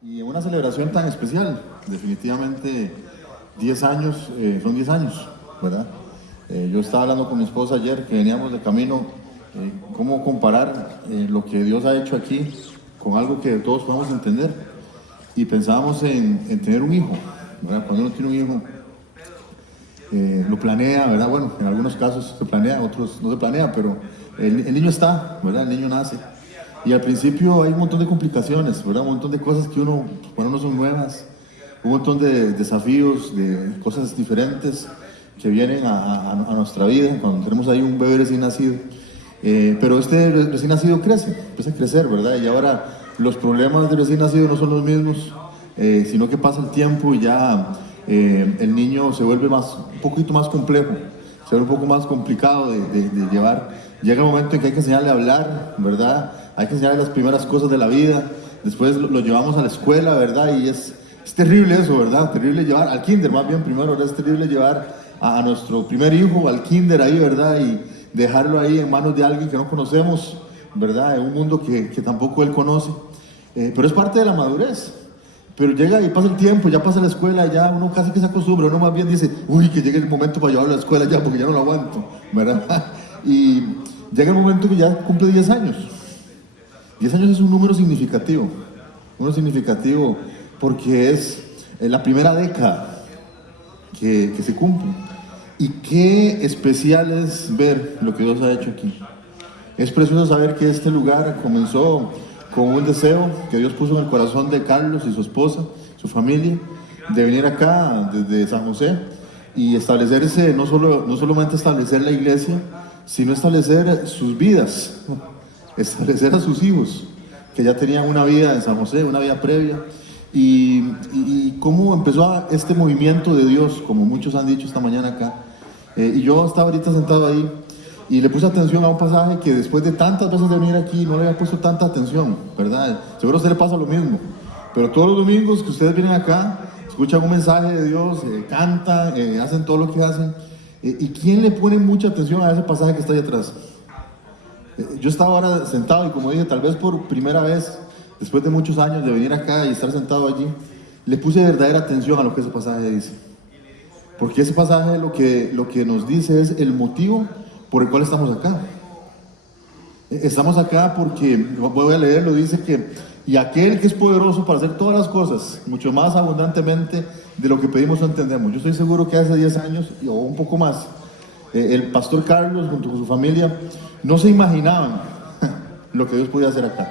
Y en una celebración tan especial, definitivamente 10 años, son 10 años, ¿verdad? Yo estaba hablando con mi esposa ayer que veníamos de camino, cómo comparar lo que Dios ha hecho aquí con algo que todos podemos entender. Y pensábamos en tener un hijo, ¿verdad? Cuando uno tiene un hijo, lo planea, ¿verdad? Bueno, en algunos casos se planea, otros no se planea, pero el niño está, ¿verdad? El niño nace. Y al principio hay un montón de complicaciones, ¿verdad? Un montón de cosas que para uno son nuevas, un montón de desafíos, de cosas diferentes que vienen a nuestra vida cuando tenemos ahí un bebé recién nacido. Pero este recién nacido crece, empieza a crecer, ¿verdad? Y ahora los problemas del recién nacido no son los mismos, sino que pasa el tiempo y ya el niño se vuelve un poquito más complejo, se vuelve un poco más complicado de llevar. Llega el momento en que hay que enseñarle a hablar, ¿verdad? Hay que enseñarle las primeras cosas de la vida, después lo llevamos a la escuela, ¿verdad? Y es terrible eso, ¿verdad? Terrible llevar al kinder, más bien primero, ¿verdad? Es terrible llevar a nuestro primer hijo al kinder ahí, ¿verdad? Y dejarlo ahí en manos de alguien que no conocemos, ¿verdad? En un mundo que tampoco él conoce. Pero es parte de la madurez. Pero llega y pasa el tiempo, ya pasa la escuela, ya uno casi que se acostumbra, uno más bien dice, uy, que llegue el momento para llevarlo a la escuela ya, porque ya no lo aguanto, ¿verdad? Y llega el momento que ya cumple 10 años. 10 años es un número significativo porque es la primera década que se cumple. Y qué especial es ver lo que Dios ha hecho aquí. Es precioso saber que este lugar comenzó con un deseo que Dios puso en el corazón de Carlos y su esposa, su familia, de venir acá desde San José y establecerse, no solamente establecer la iglesia, sino establecer sus vidas, establecer a sus hijos, que ya tenían una vida en San José, una vida previa, y cómo empezó este movimiento de Dios, como muchos han dicho esta mañana acá. Y yo estaba ahorita sentado ahí y le puse atención a un pasaje que después de tantas veces de venir aquí no le había puesto tanta atención, ¿verdad? Seguro a usted le pasa lo mismo, pero todos los domingos que ustedes vienen acá, escuchan un mensaje de Dios, cantan, hacen todo lo que hacen. ¿Y quién le pone mucha atención a ese pasaje que está ahí atrás? Yo estaba ahora sentado y como dije, tal vez por primera vez, después de muchos años de venir acá y estar sentado allí, le puse verdadera atención a lo que ese pasaje dice. Porque ese pasaje lo que nos dice es el motivo por el cual estamos acá. Estamos acá porque, voy a leerlo, dice que, y aquel que es poderoso para hacer todas las cosas, mucho más abundantemente de lo que pedimos o entendemos. Yo estoy seguro que hace 10 años, o un poco más, el pastor Carlos junto con su familia no se imaginaban lo que Dios podía hacer acá.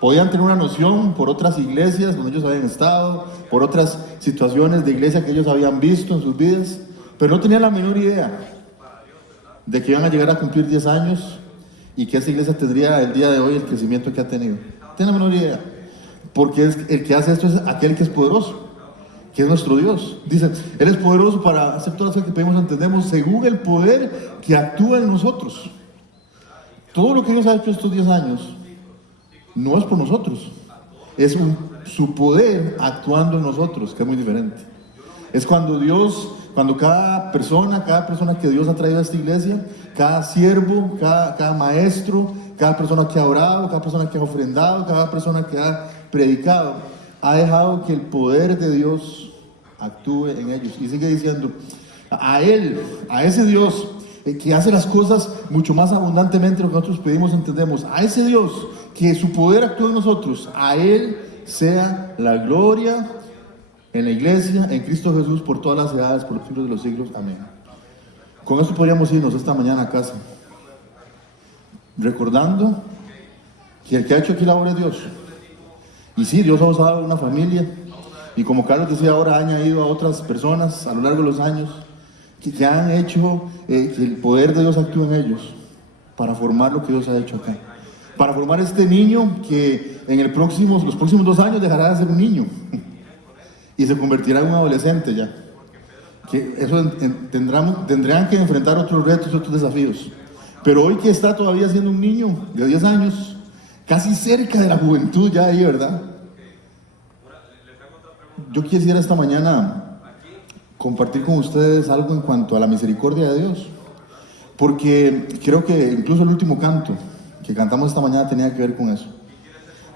Podían tener una noción por otras iglesias donde ellos habían estado, por otras situaciones de iglesia que ellos habían visto en sus vidas, pero no tenían la menor idea de que iban a llegar a cumplir 10 años y que esa iglesia tendría el día de hoy el crecimiento que ha tenido. No tienen la menor idea, porque el que hace esto es aquel que es poderoso, que es nuestro Dios. Dice, Él es poderoso para hacer todas las cosas que pedimos y entendemos según el poder que actúa en nosotros. Todo lo que Dios ha hecho estos 10 años no es por nosotros, es su poder actuando en nosotros, que es muy diferente. Es cuando cada persona que Dios ha traído a esta iglesia, cada siervo, cada maestro, cada persona que ha orado, cada persona que ha ofrendado, cada persona que ha predicado, ha dejado que el poder de Dios actúe en ellos. Y sigue diciendo, a Él, a ese Dios que hace las cosas mucho más abundantemente de lo que nosotros pedimos, entendemos, a ese Dios que su poder actúa en nosotros, a Él sea la gloria en la iglesia, en Cristo Jesús, por todas las edades, por los siglos de los siglos. Amén. Con esto podríamos irnos esta mañana a casa, recordando que el que ha hecho aquí la obra es Dios. Y sí, Dios ha usado una familia, y como Carlos decía ahora, ha añadido a otras personas a lo largo de los años, que han hecho que el poder de Dios actúe en ellos, para formar lo que Dios ha hecho acá. Para formar este niño que en los próximos 2 años dejará de ser un niño y se convertirá en un adolescente ya. Que eso tendrán que enfrentar otros retos, otros desafíos. Pero hoy que está todavía siendo un niño de 10 años, casi cerca de la juventud ya ahí, ¿verdad? Yo quisiera esta mañana compartir con ustedes algo en cuanto a la misericordia de Dios. Porque creo que incluso el último canto que cantamos esta mañana tenía que ver con eso.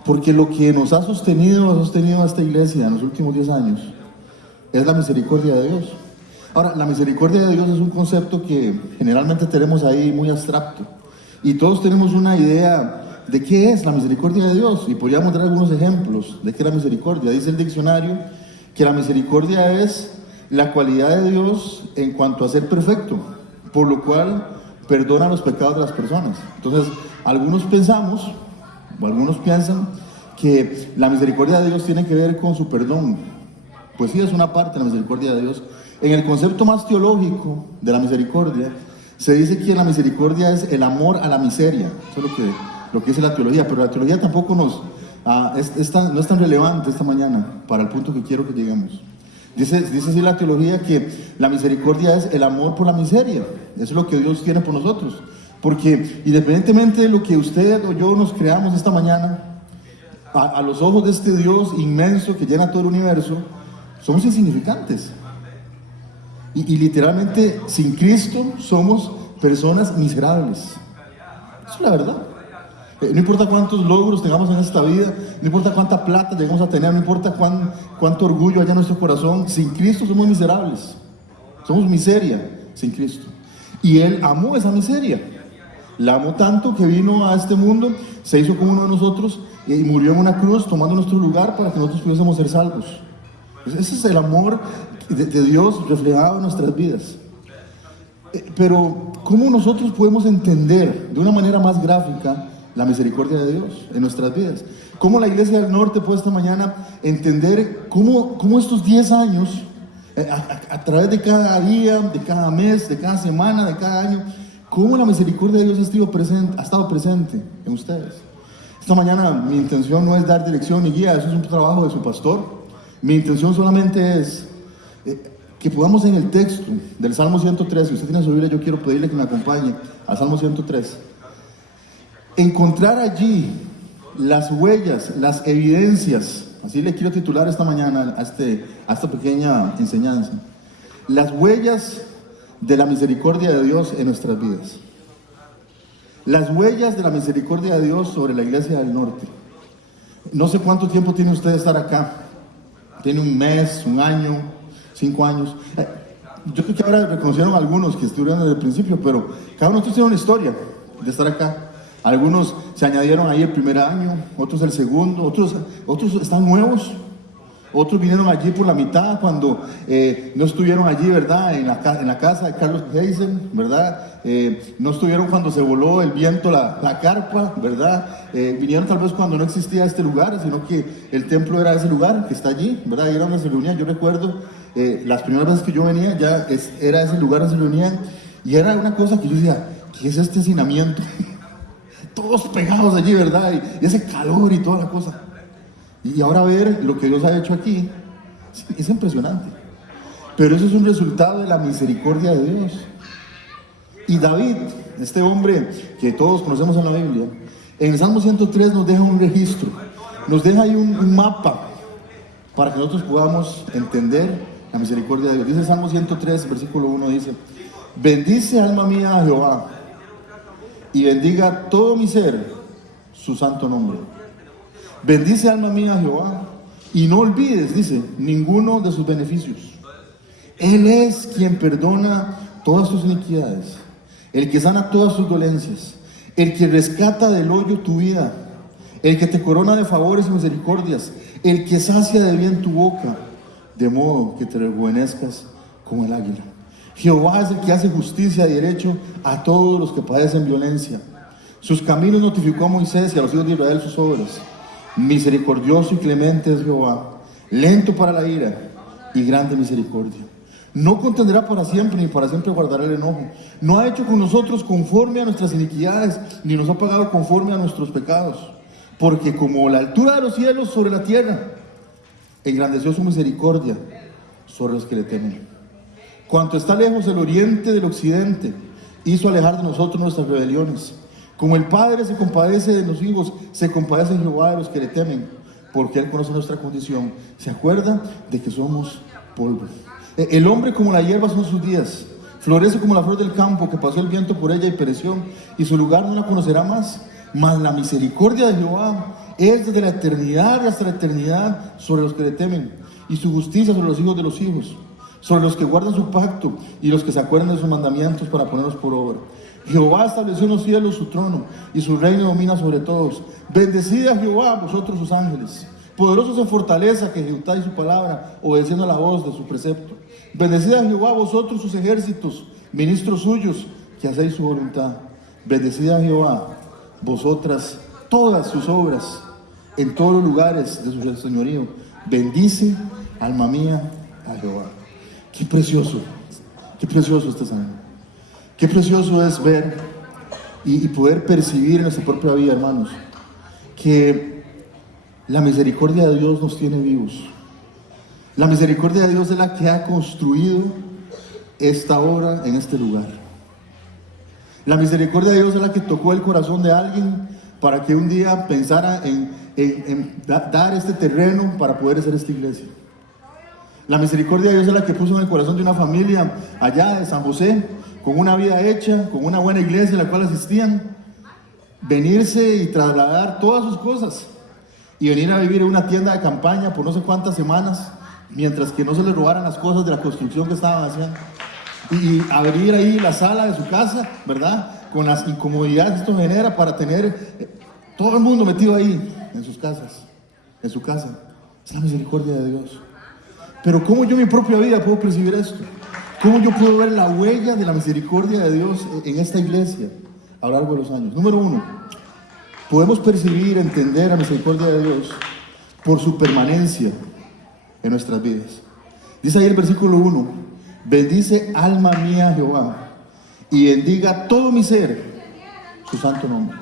Porque lo que nos ha sostenido a esta iglesia en los últimos 10 años es la misericordia de Dios. Ahora, la misericordia de Dios es un concepto que generalmente tenemos ahí muy abstracto. Y todos tenemos una idea de qué es la misericordia de Dios. Y podríamos dar algunos ejemplos de qué es la misericordia. Dice el diccionario que la misericordia es la cualidad de Dios en cuanto a ser perfecto, por lo cual perdona los pecados de las personas. Entonces, algunos pensamos, o algunos piensan, que la misericordia de Dios tiene que ver con su perdón. Pues sí, es una parte de la misericordia de Dios. En el concepto más teológico de la misericordia, se dice que la misericordia es el amor a la miseria. Eso es lo que dice la teología, pero la teología tampoco no es tan relevante esta mañana para el punto que quiero que lleguemos. Dice así la teología que la misericordia es el amor por la miseria. Eso es lo que Dios tiene por nosotros. Porque independientemente de lo que usted o yo nos creamos esta mañana, a los ojos de este Dios inmenso que llena todo el universo, somos insignificantes. Y literalmente, sin Cristo, somos personas miserables. Eso es la verdad. No importa cuántos logros tengamos en esta vida, no importa cuánta plata lleguemos a tener, no importa cuánto orgullo haya en nuestro corazón, sin Cristo somos miserables. Somos miseria sin Cristo. Y Él amó esa miseria. La amó tanto que vino a este mundo, se hizo como uno de nosotros y murió en una cruz tomando nuestro lugar para que nosotros pudiésemos ser salvos. Ese es el amor de Dios reflejado en nuestras vidas. Pero, ¿cómo nosotros podemos entender de una manera más gráfica la misericordia de Dios en nuestras vidas? ¿Cómo la Iglesia del Norte puede esta mañana entender cómo estos 10 años, a través de cada día, de cada mes, de cada semana, de cada año, cómo la misericordia de Dios ha estado presente en ustedes? Esta mañana mi intención no es dar dirección ni guía, eso es un trabajo de su pastor. Mi intención solamente es que podamos en el texto del Salmo 103, si usted tiene su Biblia, yo quiero pedirle que me acompañe al Salmo 103, encontrar allí las huellas, las evidencias, así le quiero titular esta mañana a esta pequeña enseñanza, las huellas de la misericordia de Dios en nuestras vidas. Las huellas de la misericordia de Dios sobre la Iglesia del Norte. No sé cuánto tiempo tiene usted de estar acá. Tiene un mes, un año, 5 años. Yo creo que ahora reconocieron algunos que estuvieron desde el principio, pero cada uno de ustedes tiene una historia de estar acá. Algunos se añadieron ahí el primer año, otros el segundo, otros están nuevos. Otros vinieron allí por la mitad cuando no estuvieron allí, ¿verdad? En la casa de Carlos Heisen, ¿verdad? No estuvieron cuando se voló el viento la carpa, ¿verdad? Vinieron tal vez cuando no existía este lugar, sino que el templo era ese lugar que está allí, ¿verdad? Y era donde se reunían. Yo recuerdo las primeras veces que yo venía, era ese lugar donde se reunían, y era una cosa que yo decía, ¿qué es este hacinamiento? Todos pegados allí, ¿verdad? Y ese calor y toda la cosa. Y ahora ver lo que Dios ha hecho aquí es impresionante. Pero eso es un resultado de la misericordia de Dios. Y David, este hombre que todos conocemos en la Biblia, en el Salmo 103 nos deja un registro, nos deja ahí un mapa para que nosotros podamos entender la misericordia de Dios. Dice el Salmo 103, versículo 1, dice: bendice alma mía a Jehová, y bendiga todo mi ser su santo nombre. Bendice alma mía a Jehová, y no olvides, dice, ninguno de sus beneficios. Él es quien perdona todas tus iniquidades, el que sana todas tus dolencias, el que rescata del hoyo tu vida, el que te corona de favores y misericordias, el que sacia de bien tu boca, de modo que te rejuvenezcas como el águila. Jehová es el que hace justicia y derecho a todos los que padecen violencia. Sus caminos notificó a Moisés y a los hijos de Israel sus obras. Misericordioso y clemente es Jehová, lento para la ira y grande misericordia. No contendrá para siempre, ni para siempre guardará el enojo. No ha hecho con nosotros conforme a nuestras iniquidades, ni nos ha pagado conforme a nuestros pecados. Porque como la altura de los cielos sobre la tierra, engrandeció su misericordia sobre los que le temen. Cuanto está lejos el oriente del occidente, hizo alejar de nosotros nuestras rebeliones. Como el Padre se compadece de los hijos, se compadece Jehová de los que le temen, porque Él conoce nuestra condición, se acuerda de que somos polvo. El hombre como la hierba son sus días, florece como la flor del campo, que pasó el viento por ella y pereció, y su lugar no la conocerá más. Mas la misericordia de Jehová Es desde la eternidad hasta la eternidad sobre los que le temen, y su justicia sobre los hijos de los hijos, sobre los que guardan su pacto y los que se acuerdan de sus mandamientos para ponerlos por obra. Jehová estableció en los cielos su trono, y su reino domina sobre todos. Bendecid a Jehová, vosotros sus ángeles, poderosos en fortaleza, que ejecutáis su palabra, obedeciendo la voz de su precepto. Bendecid a Jehová, vosotros sus ejércitos, ministros suyos, que hacéis su voluntad. Bendecid a Jehová, vosotras todas sus obras, en todos los lugares de su señorío. Bendice, alma mía, a Jehová. Qué precioso este salmo. Qué precioso es ver y poder percibir en nuestra propia vida, hermanos, que la misericordia de Dios nos tiene vivos. La misericordia de Dios es la que ha construido esta obra en este lugar. La misericordia de Dios es la que tocó el corazón de alguien para que un día pensara en dar este terreno para poder hacer esta iglesia. La misericordia de Dios es la que puso en el corazón de una familia allá de San José, con una vida hecha, con una buena iglesia a la cual asistían, venirse y trasladar todas sus cosas y venir a vivir en una tienda de campaña por no sé cuántas semanas, mientras que no se les robaran las cosas de la construcción que estaban haciendo, y abrir ahí la sala de su casa, ¿verdad?, con las incomodidades que esto genera, para tener todo el mundo metido ahí en sus casas, en su casa. Es la misericordia de Dios. Pero ¿cómo yo en mi propia vida puedo percibir esto? ¿Cómo yo puedo ver la huella de la misericordia de Dios en esta iglesia a lo largo de los años? Número uno, podemos percibir, entender la misericordia de Dios por su permanencia en nuestras vidas. Dice ahí el versículo 1, bendice alma mía a Jehová, y bendiga todo mi ser su santo nombre.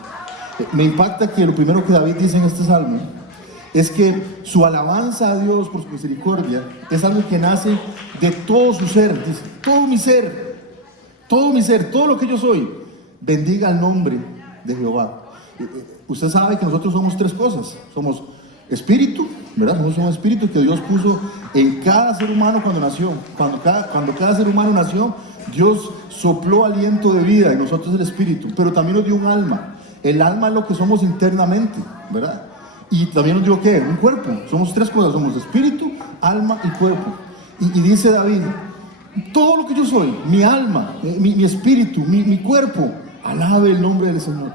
Me impacta que lo primero que David dice en este salmo es que su alabanza a Dios por su misericordia es algo que nace de todo su ser. Dice, todo mi ser, todo lo que yo soy, bendiga el nombre de Jehová. Usted sabe que nosotros somos tres cosas. Somos espíritu, ¿verdad? Somos un espíritu que Dios puso en cada ser humano cuando nació. Cuando cada ser humano nació, Dios sopló aliento de vida en nosotros, el espíritu, pero también nos dio un alma. El alma es lo que somos internamente, ¿verdad? Y también nos dio, ¿qué? Un cuerpo. Somos tres cosas, somos espíritu, alma y cuerpo. Y dice David, todo lo que yo soy, mi alma, mi espíritu, mi cuerpo, alabe el nombre del Señor.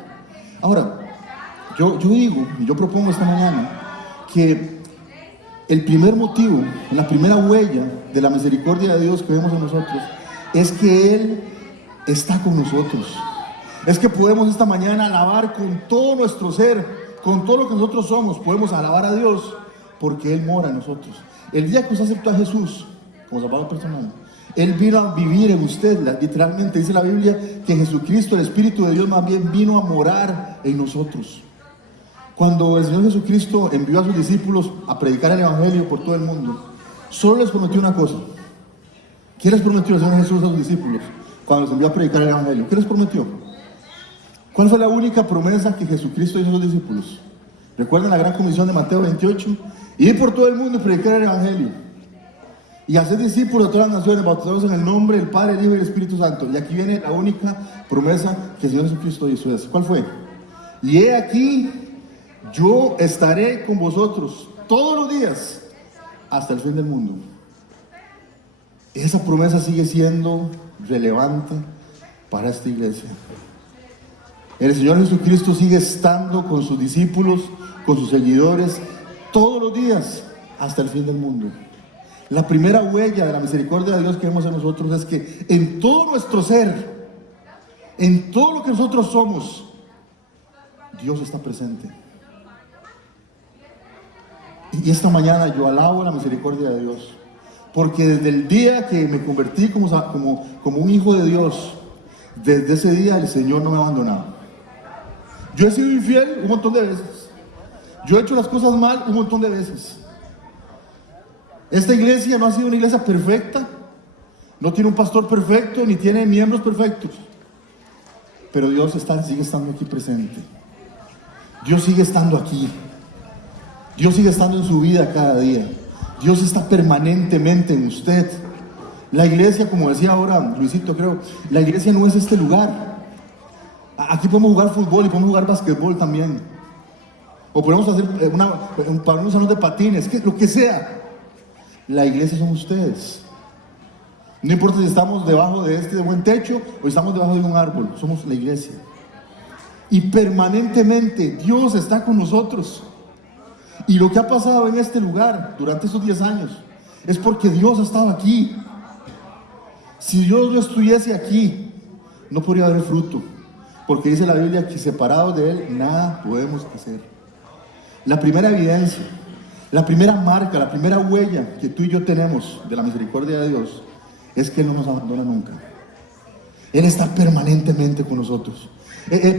Ahora, yo digo, y yo propongo esta mañana, que el primer motivo, la primera huella de la misericordia de Dios que vemos en nosotros, es que Él está con nosotros. Es que podemos esta mañana alabar con todo nuestro ser, con todo lo que nosotros somos. Podemos alabar a Dios porque Él mora en nosotros. El día que usted aceptó a Jesús como salvador personal, Él vino a vivir en usted. Literalmente dice la Biblia que Jesucristo, el Espíritu de Dios, más bien vino a morar en nosotros. Cuando el Señor Jesucristo envió a sus discípulos a predicar el Evangelio por todo el mundo, solo les prometió una cosa. ¿Qué les prometió el Señor Jesús a sus discípulos cuando les envió a predicar el Evangelio? ¿Qué les prometió? ¿Cuál fue la única promesa que Jesucristo hizo a sus discípulos? ¿Recuerdan la gran comisión de Mateo 28? Ir por todo el mundo y predicar el Evangelio. Y hacer discípulos de todas las naciones, bautizados en el nombre del Padre, el Hijo y el Espíritu Santo. Y aquí viene la única promesa que el Señor Jesucristo hizo. ¿Cuál fue? Y he aquí, yo estaré con vosotros todos los días hasta el fin del mundo. Esa promesa sigue siendo relevante para esta iglesia. El Señor Jesucristo sigue estando con sus discípulos, con sus seguidores, todos los días hasta el fin del mundo. La primera huella de la misericordia de Dios que vemos en nosotros es que en todo nuestro ser, en todo lo que nosotros somos, Dios está presente. Y esta mañana yo alabo la misericordia de Dios, porque desde el día que me convertí como un hijo de Dios, desde ese día el Señor no me ha abandonado. Yo he sido infiel un montón de veces. Yo he hecho las cosas mal un montón de veces. Esta iglesia no ha sido una iglesia perfecta. No tiene un pastor perfecto, ni tiene miembros perfectos. Pero Dios sigue estando aquí presente. Dios sigue estando aquí. Dios sigue estando en su vida cada día. Dios está permanentemente en usted. La iglesia, como decía ahora Luisito, creo, la iglesia no es este lugar. Aquí podemos jugar fútbol y podemos jugar basquetbol también. o podemos hacer para un salón de patines, lo que sea. La iglesia son ustedes. No importa si estamos debajo de este buen techo o estamos debajo de un árbol, somos la iglesia. Y permanentemente Dios está con nosotros. Y lo que ha pasado en este lugar durante estos 10 años es porque Dios ha estado aquí. Si Dios no estuviese aquí, no podría haber fruto, porque dice la Biblia que separados de Él nada podemos hacer. La primera evidencia, la primera marca, la primera huella que tú y yo tenemos de la misericordia de Dios es que Él no nos abandona nunca. Él está permanentemente con nosotros.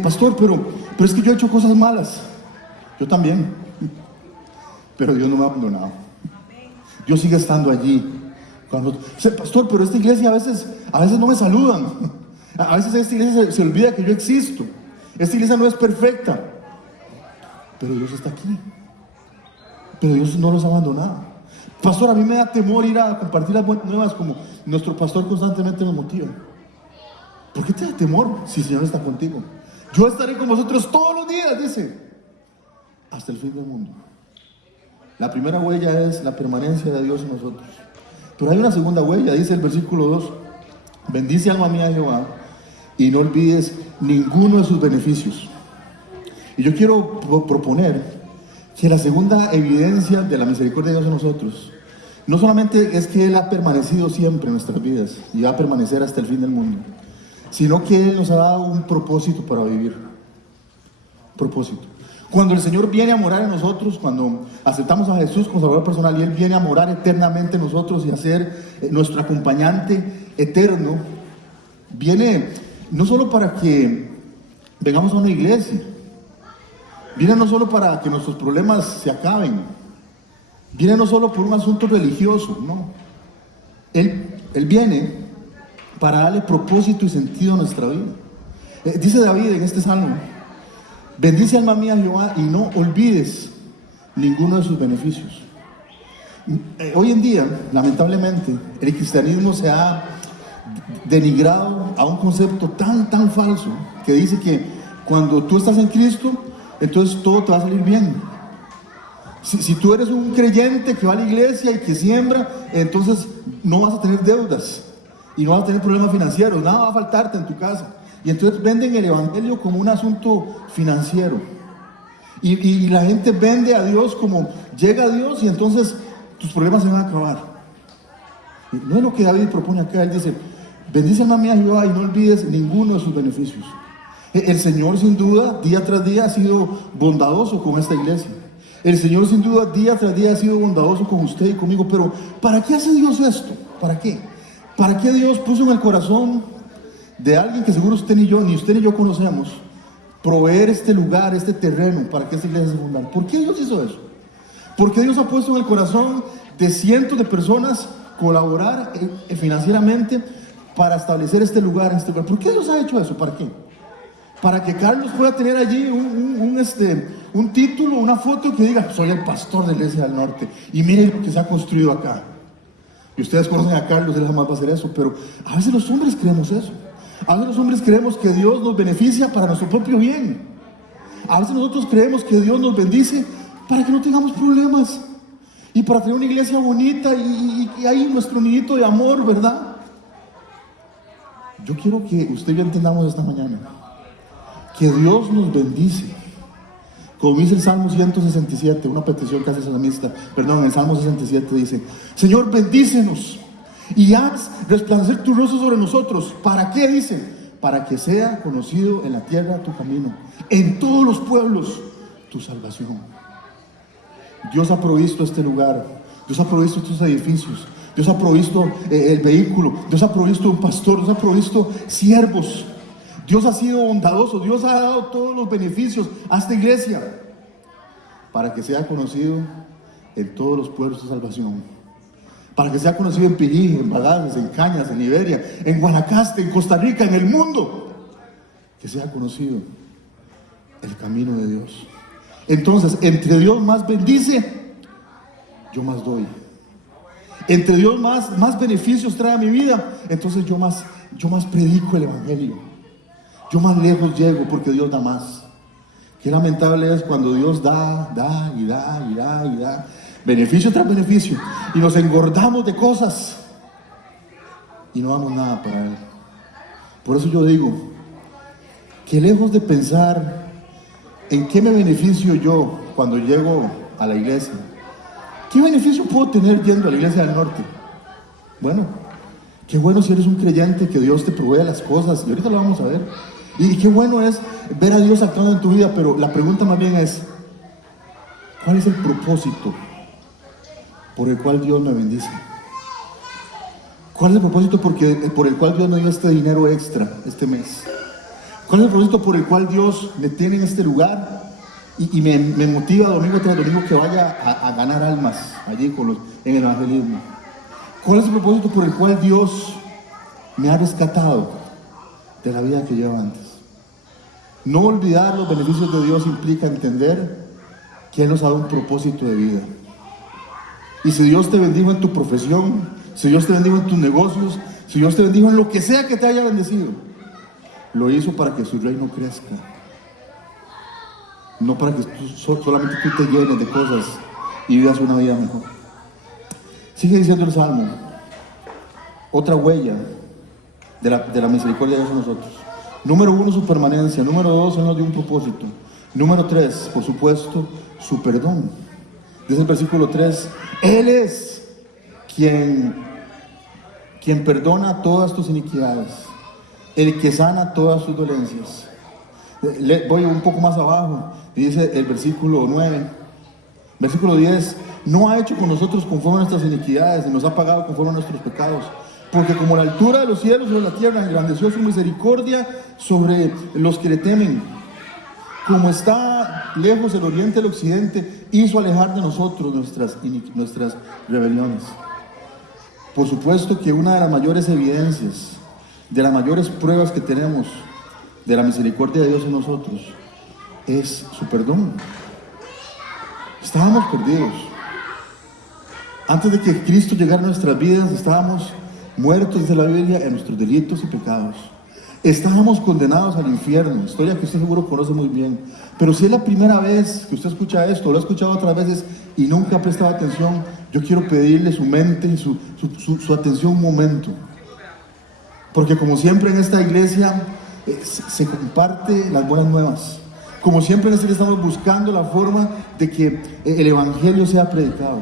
Pastor, pero es que yo he hecho cosas malas. Yo también. Pero Dios no me ha abandonado. Dios sigue estando allí. Pastor, pero esta iglesia a veces no me saludan. A veces esta iglesia se olvida que yo existo. Esta iglesia no es perfecta. Pero Dios está aquí. Pero Dios no los ha abandonado. Pastor, a mí me da temor ir a compartir las buenas nuevas como nuestro pastor constantemente nos motiva. ¿Por qué te da temor si el Señor está contigo? Yo estaré con vosotros todos los días, dice, hasta el fin del mundo. La primera huella es la permanencia de Dios en nosotros. Pero hay una segunda huella, dice el versículo 2. Bendice alma mía a Jehová y no olvides ninguno de sus beneficios. Y yo quiero proponer que la segunda evidencia de la misericordia de Dios en nosotros no solamente es que Él ha permanecido siempre en nuestras vidas y va a permanecer hasta el fin del mundo, sino que Él nos ha dado un propósito para vivir. Propósito. Cuando el Señor viene a morar en nosotros, cuando aceptamos a Jesús como Salvador personal y Él viene a morar eternamente en nosotros y a ser nuestro acompañante eterno, viene no solo para que vengamos a una iglesia, viene no solo para que nuestros problemas se acaben, viene no solo por un asunto religioso, no. Él viene para darle propósito y sentido a nuestra vida. Dice David en este salmo: bendice alma mía a Jehová y no olvides ninguno de sus beneficios. Hoy en día, lamentablemente, el cristianismo se ha denigrado a un concepto tan falso que dice que cuando tú estás en Cristo, entonces todo te va a salir bien. Si tú eres un creyente que va a la iglesia y que siembra, entonces no vas a tener deudas y no vas a tener problemas financieros, nada va a faltarte en tu casa. Y entonces venden el evangelio como un asunto financiero. Y la gente vende a Dios como llega a Dios y entonces tus problemas se van a acabar. No es lo que David propone acá. Él dice: bendice alma mía a Jehová y no olvides ninguno de sus beneficios. El Señor sin duda día tras día ha sido bondadoso con esta iglesia. El Señor sin duda día tras día ha sido bondadoso con usted y conmigo. Pero ¿para qué hace Dios esto? ¿Para qué? ¿Para qué Dios puso en el corazón de alguien que seguro usted ni yo conocemos, proveer este lugar, este terreno para que esta iglesia se fundara? ¿Por qué Dios hizo eso? ¿Por qué Dios ha puesto en el corazón de cientos de personas colaborar financieramente para establecer este lugar, ¿Por qué Dios ha hecho eso? ¿Para qué? Para que Carlos pueda tener allí un título, una foto que diga: soy el pastor de la Iglesia del Norte y miren lo que se ha construido acá. Y ustedes conocen a Carlos, él jamás va a hacer eso, pero a veces los hombres creemos eso. A veces los hombres creemos que Dios nos beneficia para nuestro propio bien. A veces nosotros creemos que Dios nos bendice para que no tengamos problemas y para tener una iglesia bonita y ahí nuestro nidito de amor, ¿verdad? Yo quiero que usted y yo entendamos esta mañana que Dios nos bendice. Como dice el Salmo 167, una petición que hace el salmista, perdón, el Salmo 67 dice: Señor, bendícenos y haz resplandecer tu rostro sobre nosotros. ¿Para qué? Dice: para que sea conocido en la tierra tu camino, en todos los pueblos tu salvación. Dios ha provisto este lugar, Dios ha provisto estos edificios, Dios ha provisto el vehículo, Dios ha provisto un pastor, Dios ha provisto siervos. Dios ha sido bondadoso, Dios ha dado todos los beneficios a esta iglesia para que sea conocido en todos los pueblos de salvación, para que sea conocido en Pirí, en Bagadas, en Cañas, en Liberia, en Guanacaste, en Costa Rica, en el mundo, que sea conocido el camino de Dios. Entonces, entre Dios más bendice, yo más doy. Entre Dios más beneficios trae a mi vida, entonces yo más predico el evangelio. Yo más lejos llego porque Dios da más. Qué lamentable es cuando Dios da y da y da y da, beneficio tras beneficio, y nos engordamos de cosas y no damos nada para Él. Por eso yo digo que lejos de pensar en qué me beneficio yo cuando llego a la iglesia, ¿qué beneficio puedo tener yendo a la iglesia del norte? Bueno, qué bueno si eres un creyente que Dios te provee las cosas, y ahorita lo vamos a ver. Y qué bueno es ver a Dios actuando en tu vida, pero la pregunta más bien es, ¿cuál es el propósito por el cual Dios me bendice? ¿Cuál es el propósito por el cual Dios me dio este dinero extra este mes? ¿Cuál es el propósito por el cual Dios me tiene en este lugar y me motiva domingo tras domingo que vaya a ganar almas allí en el evangelismo? ¿Cuál es el propósito por el cual Dios me ha rescatado de la vida que llevaba antes? No olvidar los beneficios de Dios implica entender que Él nos ha dado un propósito de vida. Y si Dios te bendijo en tu profesión, si Dios te bendijo en tus negocios, si Dios te bendijo en lo que sea que te haya bendecido, lo hizo para que su reino crezca. No para que solamente tú te llenes de cosas y vivas una vida mejor. Sigue diciendo el Salmo, otra huella de la misericordia de Dios en nosotros. Número 1, su permanencia. Número 2, Él nos dio un propósito. Número 3, por supuesto, su perdón. Dice el versículo 3, Él es quien perdona todas tus iniquidades, el que sana todas tus dolencias. Voy un poco más abajo y dice el versículo 9, versículo 10, no ha hecho con nosotros conforme a nuestras iniquidades y nos ha pagado conforme a nuestros pecados. Porque como la altura de los cielos sobre la tierra, engrandeció su misericordia sobre los que le temen. Como está lejos el oriente del occidente, hizo alejar de nosotros nuestras rebeliones. Por supuesto que una de las mayores evidencias, de las mayores pruebas que tenemos de la misericordia de Dios en nosotros, es su perdón. Estábamos perdidos. Antes de que Cristo llegara a nuestras vidas, estábamos muertos, dice la Biblia, en nuestros delitos y pecados. Estábamos condenados al infierno, historia que usted seguro conoce muy bien. Pero si es la primera vez que usted escucha esto, lo ha escuchado otras veces y nunca ha prestado atención, yo quiero pedirle su mente y su atención un momento. Porque como siempre en esta iglesia se comparte las buenas nuevas. Como siempre en esta iglesia estamos buscando la forma de que el evangelio sea predicado.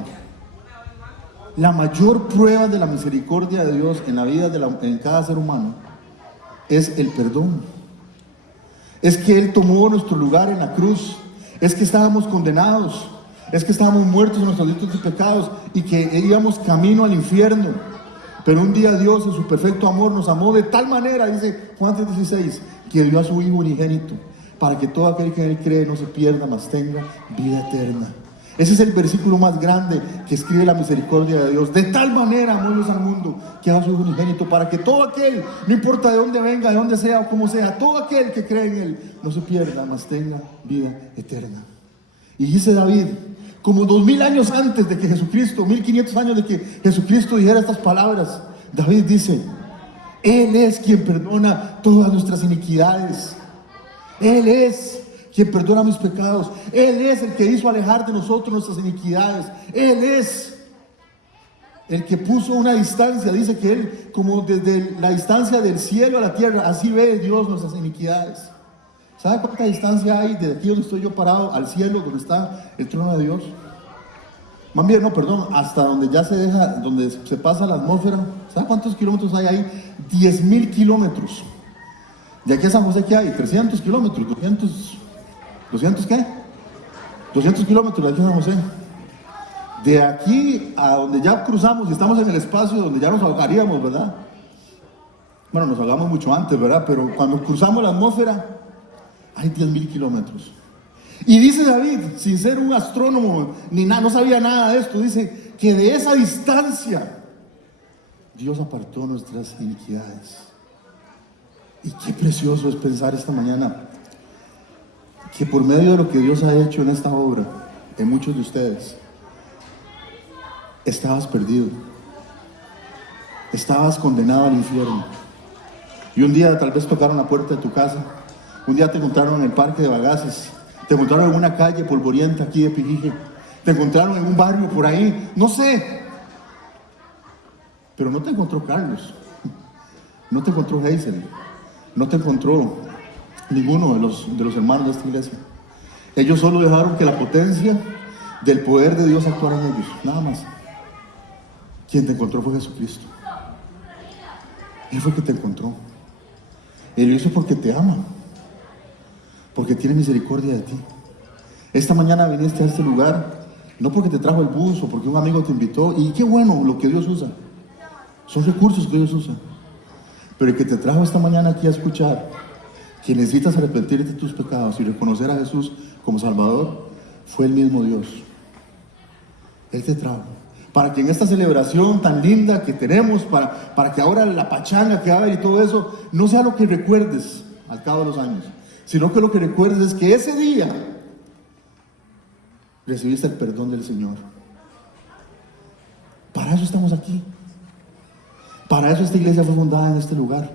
La mayor prueba de la misericordia de Dios en la vida en cada ser humano es el perdón. Es que Él tomó nuestro lugar en la cruz. Es que estábamos condenados. Es que estábamos muertos en nuestros delitos y pecados y que íbamos camino al infierno. Pero un día Dios en su perfecto amor nos amó de tal manera, dice Juan 3:16, que dio a su Hijo unigénito para que todo aquel que en Él cree no se pierda, mas tenga vida eterna. Ese es el versículo más grande que escribe la misericordia de Dios. De tal manera amó Dios al mundo que ha dado su Hijo unigénito para que todo aquel, no importa de dónde venga, de dónde sea o cómo sea, todo aquel que cree en Él no se pierda, mas tenga vida eterna. Y dice David, como 2000 años antes de que Jesucristo, 1500 años de que Jesucristo dijera estas palabras, David dice, Él es quien perdona todas nuestras iniquidades. Él es quien perdona mis pecados. Él es el que hizo alejar de nosotros nuestras iniquidades. Él es el que puso una distancia. Dice que Él, como desde la distancia del cielo a la tierra, así ve Dios nuestras iniquidades. ¿Sabe cuánta distancia hay desde aquí donde estoy yo parado al cielo, donde está el trono de Dios? Más bien, no, perdón, hasta donde ya se deja, donde se pasa la atmósfera. ¿Sabe cuántos kilómetros hay ahí? 10,000 kilómetros. De aquí a San José, ¿qué hay? 300 kilómetros, 200 ¿qué? 200 kilómetros de aquí a San José. De aquí a donde ya cruzamos y estamos en el espacio donde ya nos ahogaríamos, ¿verdad? Bueno, nos ahogamos mucho antes, ¿verdad? Pero cuando cruzamos la atmósfera, hay 10,000 kilómetros. Y dice David, sin ser un astrónomo ni nada, no sabía nada de esto, dice que de esa distancia Dios apartó nuestras iniquidades. Y qué precioso es pensar esta mañana que por medio de lo que Dios ha hecho en esta obra, en muchos de ustedes, estabas perdido, estabas condenado al infierno. Y un día tal vez tocaron la puerta de tu casa, un día te encontraron en el parque de Bagaces Te encontraron en una calle polvorienta aquí de Pijije. Te encontraron en un barrio por ahí, no sé. Pero no te encontró Carlos. No te encontró Hazel. No te encontró ninguno de los hermanos de esta iglesia. Ellos solo dejaron que la potencia del poder de Dios actuara en ellos, nada más. Quien te encontró fue Jesucristo. Él fue el que te encontró. Él lo hizo porque te ama, porque tiene misericordia de ti. Esta mañana viniste a este lugar no porque te trajo el bus o porque un amigo te invitó, y qué bueno lo que Dios usa, son recursos que Dios usa. Pero el que te trajo esta mañana aquí a escuchar que necesitas arrepentirte de tus pecados y reconocer a Jesús como Salvador, fue el mismo Dios. Él te trajo para que en esta celebración tan linda que tenemos, para que ahora la pachanga que va a haber y todo eso, no sea lo que recuerdes al cabo de los años, sino que lo que recuerdes es que ese día recibiste el perdón del Señor. Para eso estamos aquí. Para eso esta iglesia fue fundada en este lugar.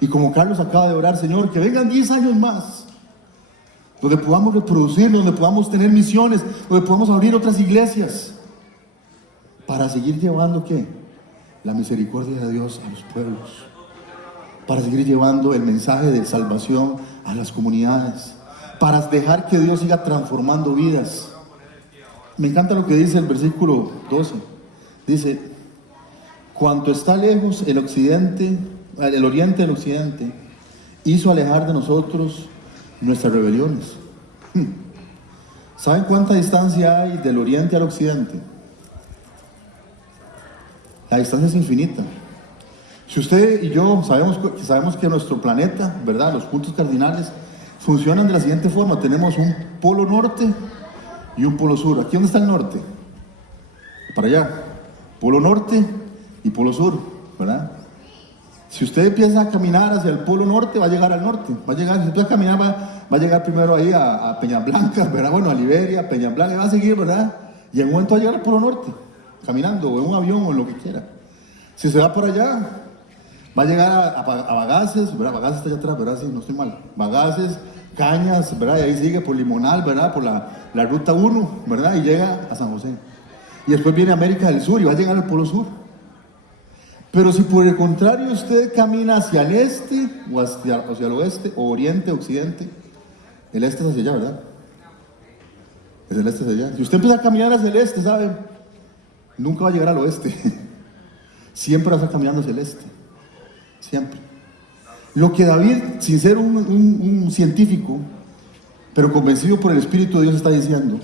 Y como Carlos acaba de orar, Señor, que vengan 10 años más, donde podamos reproducirnos, donde podamos tener misiones, donde podamos abrir otras iglesias, para seguir llevando, ¿qué? La misericordia de Dios a los pueblos, para seguir llevando el mensaje de salvación a las comunidades, para dejar que Dios siga transformando vidas. Me encanta lo que dice el versículo 12. Dice: cuanto está lejos el oriente del occidente, hizo alejar de nosotros nuestras rebeliones. ¿Saben cuánta distancia hay del oriente al occidente? La distancia es infinita. Si usted y yo sabemos que nuestro planeta, ¿verdad?, los puntos cardinales funcionan de la siguiente forma. Tenemos un polo norte y un polo sur. ¿Aquí dónde está el norte? Para allá. Polo norte y polo sur, ¿verdad? Si usted empieza a caminar hacia el polo norte, va a llegar al norte. Si empieza a caminar, va a llegar primero ahí a Peñablanca, ¿verdad? Bueno, a Liberia, Peñablanca, y va a seguir, ¿verdad? Y en un momento va a llegar al polo norte, caminando, o en un avión, o en lo que quiera. Si se va por allá, va a llegar a Bagaces, ¿verdad? Bagaces está allá atrás, ¿verdad? Sí, no estoy mal. Bagaces, Cañas, ¿verdad? Y ahí sigue por Limonal, ¿verdad? Por la ruta 1, ¿verdad? Y llega a San José. Y después viene América del Sur y va a llegar al polo sur. Pero si por el contrario usted camina hacia el este, o hacia el oeste, o oriente, occidente, el este es hacia allá, ¿verdad? Es el este hacia allá. Si usted empieza a caminar hacia el este, ¿sabe? Nunca va a llegar al oeste. Siempre va a estar caminando hacia el este. Siempre. Lo que David, sin ser un científico, pero convencido por el Espíritu de Dios, está diciendo,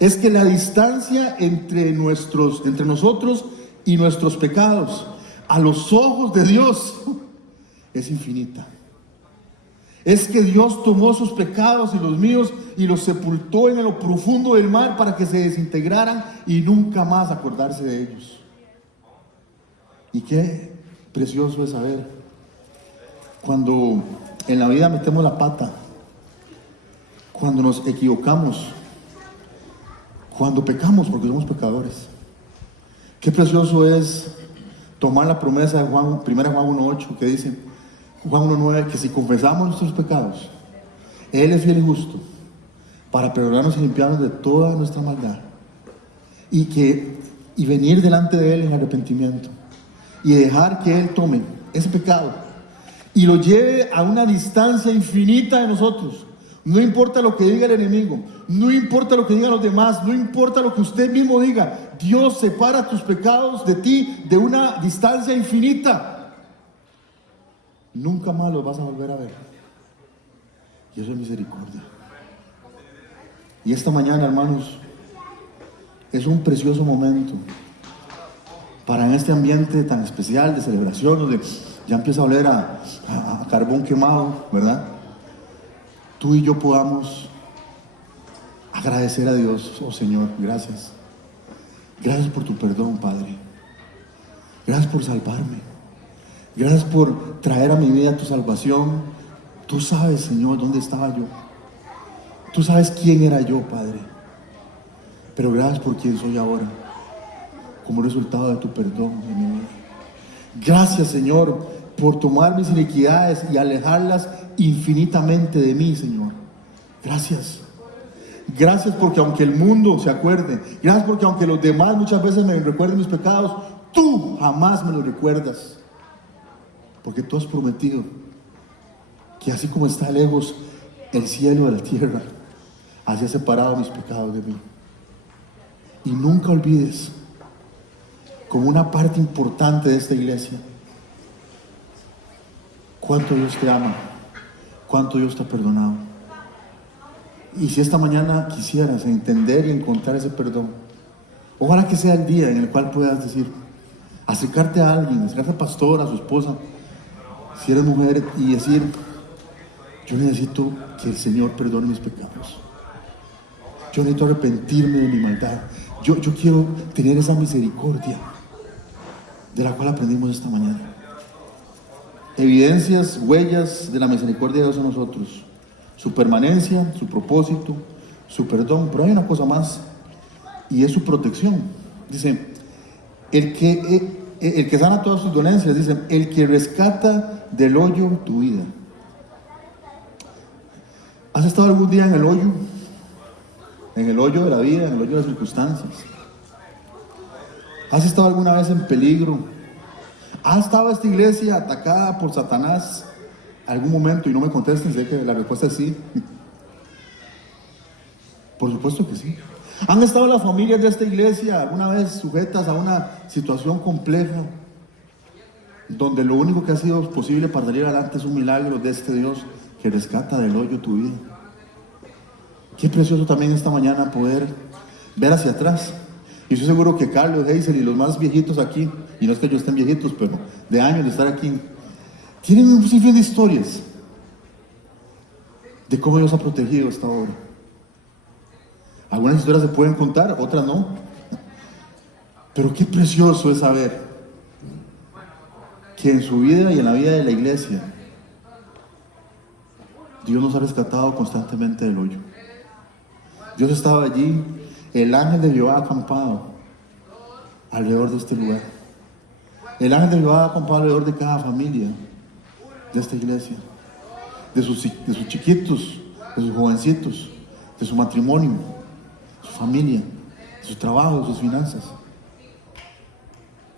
es que la distancia entre nosotros y nuestros pecados, a los ojos de Dios, es infinita. Es que Dios tomó sus pecados y los míos y los sepultó en lo profundo del mar para que se desintegraran y nunca más acordarse de ellos. Y qué precioso es saber cuando en la vida metemos la pata, cuando nos equivocamos, cuando pecamos, porque somos pecadores. Qué precioso es tomar la promesa de Juan 1:8, que dice, Juan 1:9, que si confesamos nuestros pecados, Él es fiel y justo para perdonarnos y limpiarnos de toda nuestra maldad, y venir delante de Él en arrepentimiento y dejar que Él tome ese pecado y lo lleve a una distancia infinita de nosotros. No importa lo que diga el enemigo, no importa lo que digan los demás, no importa lo que usted mismo diga, Dios separa tus pecados de ti de una distancia infinita. Nunca más los vas a volver a ver. Y eso es misericordia. Y esta mañana, hermanos, es un precioso momento para, en este ambiente tan especial de celebración, donde ya empieza a oler a carbón quemado, ¿verdad? Tú y yo podamos agradecer a Dios. Oh Señor, gracias. Gracias por tu perdón, Padre. Gracias por salvarme. Gracias por traer a mi vida tu salvación. Tú sabes, Señor, dónde estaba yo. Tú sabes quién era yo, Padre. Pero gracias por quién soy ahora, como resultado de tu perdón en mi vida. Gracias, Señor, por tomar mis iniquidades y alejarlas infinitamente de mí, Señor. Gracias. Gracias porque aunque el mundo se acuerde, gracias porque aunque los demás muchas veces me recuerden mis pecados, tú jamás me los recuerdas. Porque tú has prometido que así como está lejos el cielo de la tierra, así has separado mis pecados de mí. Y nunca olvides, como una parte importante de esta iglesia, cuánto Dios te ama, cuánto Dios te ha perdonado. Y si esta mañana quisieras entender y encontrar ese perdón, ojalá que sea el día en el cual puedas decir, acercarte a alguien, acercarte al pastor, a su esposa, si eres mujer, y decir, yo necesito que el Señor perdone mis pecados. Yo necesito arrepentirme de mi maldad. Yo quiero tener esa misericordia de la cual aprendimos esta mañana. Evidencias, huellas de la misericordia de Dios en nosotros. Su permanencia, su propósito, su perdón. Pero hay una cosa más, y es su protección. Dice, el que sana todas sus dolencias, dice, el que rescata del hoyo tu vida. ¿Has estado algún día en el hoyo? En el hoyo de la vida, en el hoyo de las circunstancias. ¿Has estado alguna vez en peligro? ¿Ha estado esta iglesia atacada por Satanás algún momento? Y no me contesten, sé que la respuesta es sí. Por supuesto que sí. ¿Han estado las familias de esta iglesia alguna vez sujetas a una situación compleja, donde lo único que ha sido posible para salir adelante es un milagro de este Dios que rescata del hoyo tu vida? Qué precioso también esta mañana poder ver hacia atrás. Y estoy seguro que Carlos, Hazel y los más viejitos aquí, y no es que ellos estén viejitos, pero de años de estar aquí, tienen un sinfín de historias de cómo Dios ha protegido esta obra. Algunas historias se pueden contar, otras no. Pero qué precioso es saber que en su vida y en la vida de la iglesia, Dios nos ha rescatado constantemente del hoyo. Dios estaba allí, el ángel de Jehová ha acampado alrededor de este lugar. El ángel de Jehová ha acampado alrededor de cada familia de esta iglesia, de sus chiquitos, de sus jovencitos, de su matrimonio, de su familia, de su trabajo, de sus finanzas.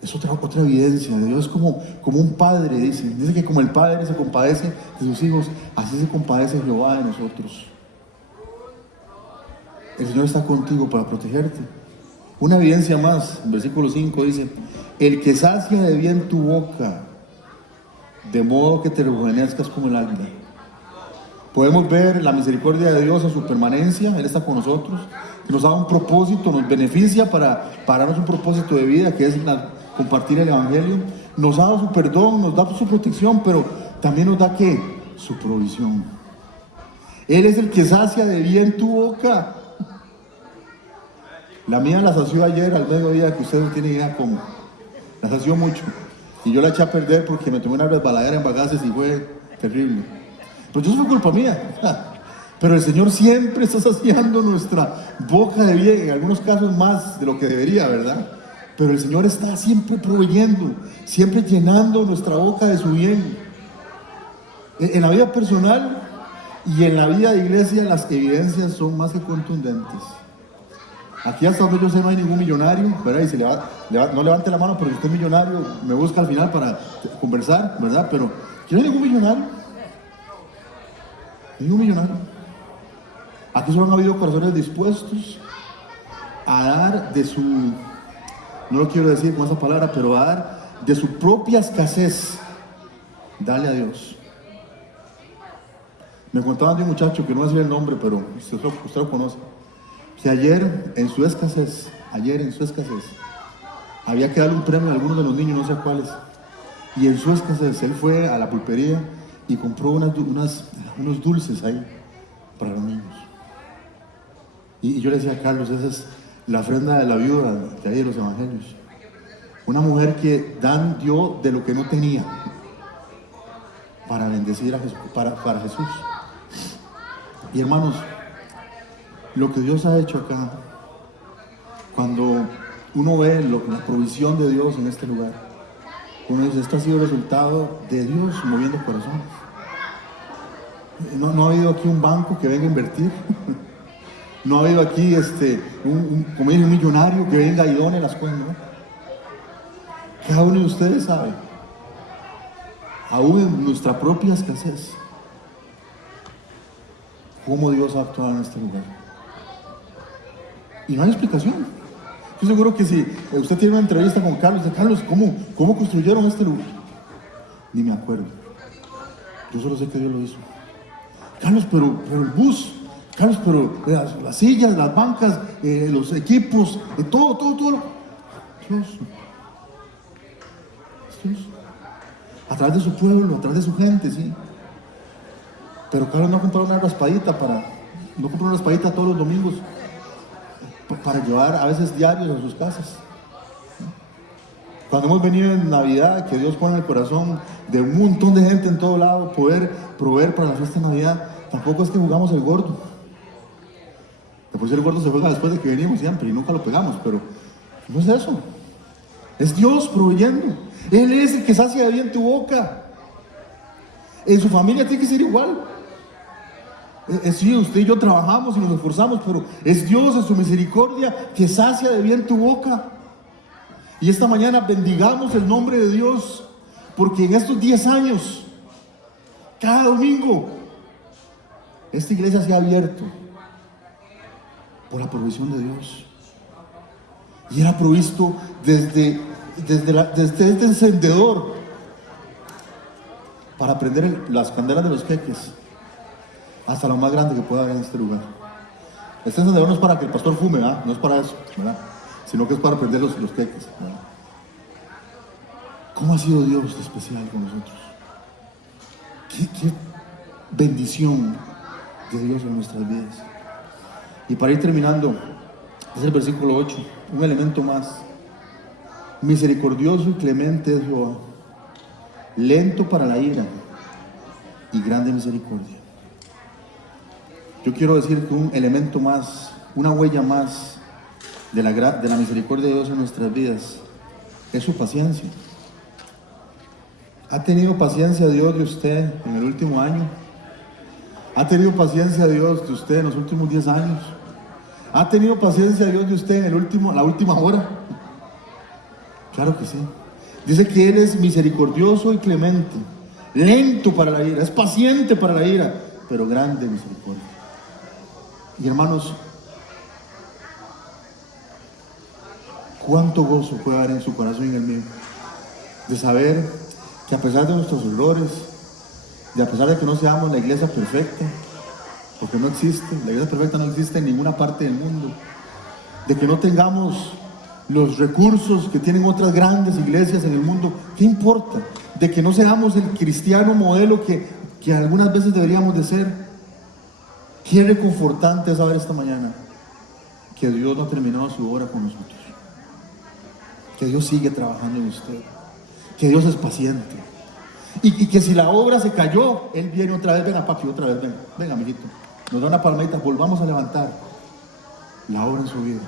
Es otra evidencia de Dios, como un padre, dice que como el padre se compadece de sus hijos, así se compadece Jehová de nosotros. El Señor está contigo para protegerte. Una evidencia más, versículo 5 dice, el que sacia de bien tu boca, de modo que te rejuvenezcas como el águila. Podemos ver la misericordia de Dios en su permanencia. Él está con nosotros, que nos da un propósito, nos beneficia para darnos un propósito de vida, que es compartir el evangelio. Nos ha dado su perdón, nos da su protección, pero también nos da ¿qué? Su provisión. Él es el que sacia de bien tu boca. La mía la sació ayer al mediodía, que ustedes no tienen idea cómo. La sació mucho. Y yo la eché a perder porque me tomé una resbaladera en Bagaces y fue terrible. Pero eso fue culpa mía. Pero el Señor siempre está saciando nuestra boca de bien, en algunos casos más de lo que debería, ¿verdad? Pero el Señor está siempre proveyendo, siempre llenando nuestra boca de su bien. En la vida personal y en la vida de iglesia, las evidencias son más que contundentes. Aquí hasta donde yo sé no hay ningún millonario, ¿verdad? Y si no levante la mano, pero si usted es millonario, me busca al final para conversar, ¿verdad? Pero aquí no hay ningún millonario. Ningún millonario. Aquí solo han habido corazones dispuestos a dar de su, no lo quiero decir con esa palabra, pero a dar de su propia escasez, dale a Dios. Me contaban de un muchacho, que no voy a decir el nombre, pero usted lo conoce, que ayer en su escasez, había que darle un premio a algunos de los niños, no sé cuáles, y en su escasez él fue a la pulpería y compró unos dulces ahí para los niños. Y yo le decía a Carlos, esa es la ofrenda de la viuda de ahí de los evangelios. Una mujer que dio de lo que no tenía para bendecir a Jesús, para Jesús. Y hermanos, lo que Dios ha hecho acá, cuando uno ve la provisión de Dios en este lugar, uno dice, esto ha sido el resultado de Dios moviendo corazones. No ha habido aquí un banco que venga a invertir. No ha habido aquí como dice, un millonario que venga y done las cosas, ¿no? Cada uno de ustedes sabe, aún en nuestra propia escasez, cómo Dios ha actuado en este lugar. Y no hay explicación. Yo seguro que si usted tiene una entrevista con Carlos, ¿cómo construyeron este lugar? Ni me acuerdo. Yo solo sé que Dios lo hizo. Carlos, pero el bus. Carlos, pero las sillas, las bancas, los equipos, todo. Dios. Es Dios. A través de su pueblo, a través de su gente, sí. Pero Carlos no compró una raspadita todos los domingos para llevar a veces diarios a sus casas. Cuando hemos venido en Navidad, que Dios pone en el corazón de un montón de gente en todo lado poder proveer para la fiesta de Navidad, tampoco es que jugamos el gordo. Después el gordo se juega después de que venimos siempre y nunca lo pegamos, pero no es eso. Es Dios proveyendo. Él es el que sacia de bien tu boca. En su familia tiene que ser igual. Sí, usted y yo trabajamos y nos esforzamos, pero es Dios en su misericordia que sacia de bien tu boca. Y esta mañana bendigamos el nombre de Dios, porque en estos 10 años, cada domingo, esta iglesia se ha abierto por la provisión de Dios. Y era provisto desde este encendedor para prender las candelas de los queques hasta lo más grande que pueda haber en este lugar. Este encendedor no es para que el pastor fume, ¿verdad? No es para eso, ¿verdad? Sino que es para prender los queques, ¿verdad? ¿Cómo ha sido Dios especial con nosotros? ¿Qué bendición de Dios en nuestras vidas? Y para ir terminando, es el versículo 8, un elemento más. Misericordioso y clemente es Jehová, lento para la ira y grande misericordia. Yo quiero decir que un elemento más, una huella más de la misericordia de Dios en nuestras vidas es su paciencia. ¿Ha tenido paciencia Dios de usted en el último año? ¿Ha tenido paciencia Dios de usted en los últimos 10 años? ¿Ha tenido paciencia Dios de usted en la última hora? Claro que sí. Dice que Él es misericordioso y clemente, lento para la ira, es paciente para la ira, pero grande misericordia. Y hermanos, cuánto gozo puede haber en su corazón y en el mío de saber que a pesar de nuestros errores, y a pesar de que no seamos la iglesia perfecta, porque no existe, la iglesia perfecta no existe en ninguna parte del mundo, de que no tengamos los recursos que tienen otras grandes iglesias en el mundo, ¿qué importa? De que no seamos el cristiano modelo que algunas veces deberíamos de ser. Qué reconfortante es saber esta mañana que Dios no ha terminado su obra con nosotros, que Dios sigue trabajando en usted, que Dios es paciente, y que si la obra se cayó, Él viene otra vez. Venga papi, otra vez, venga amiguito, nos da una palmadita, volvamos a levantar la obra en su vida.